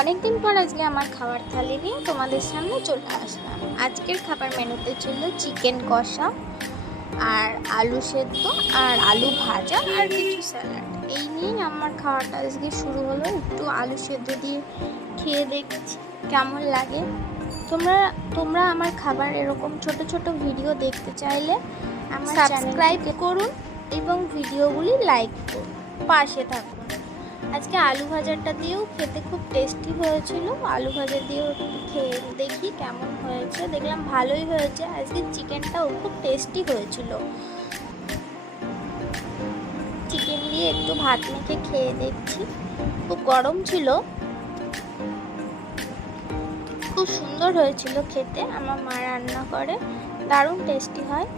অনেকদিন পর আজকে আমার খাবার থালি নিয়ে তোমাদের সামনে চলে আসলাম। আজকের খাবার মেনুতে ছিল চিকেন কষা আর আলু সেদ্ধ আর আলু ভাজা আর কিছু স্যালাড। এই নিয়েই আমার খাওয়াটা আজকে শুরু হলো। একটু আলু সেদ্ধ দিয়ে খেয়ে দেখছি কেমন লাগে। তোমরা আমার খাবার এরকম ছোট ছোট ভিডিও দেখতে চাইলে আমার সাবস্ক্রাইব করুন এবং ভিডিওগুলি লাইক করুন, পাশে থাকুন। আজকে আলু ভাজাটা দিয়েও খেতে খুব টেস্টি হয়েছিল। আলু ভাজা দিয়েও একটু খেয়ে দেখি কেমন হয়েছে। দেখলাম ভালোই হয়েছে। আজকে চিকেনটাও খুব টেস্টি হয়েছিল। চিকেন দিয়ে একটু ভাত মেখে খেয়ে দেখছি। খুব গরম ছিল, খুব সুন্দর হয়েছিল খেতে। আমার মা রান্না করে, দারুণ টেস্টি হয়।